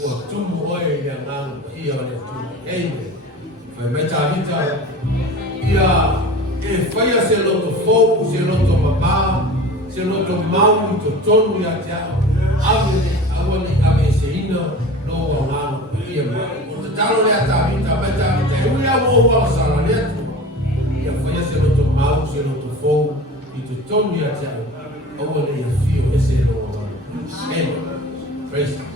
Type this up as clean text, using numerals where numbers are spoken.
ua tumu oe ia ngang ia o le tumu eime. Fai mai tāhita ia e whaia se loto fōku, se loto mamā, se loto mau i to tonu ia te ao. Awani ame se ina no au ngānu ia mai. O te talo lea tāhita, mai tāhita, e ui a mō wala sara lea tu. Ia whaia se loto mau, se loto fōku, i to tonu ia te ao. Awani ia fio e se loto. Amen. Praise God.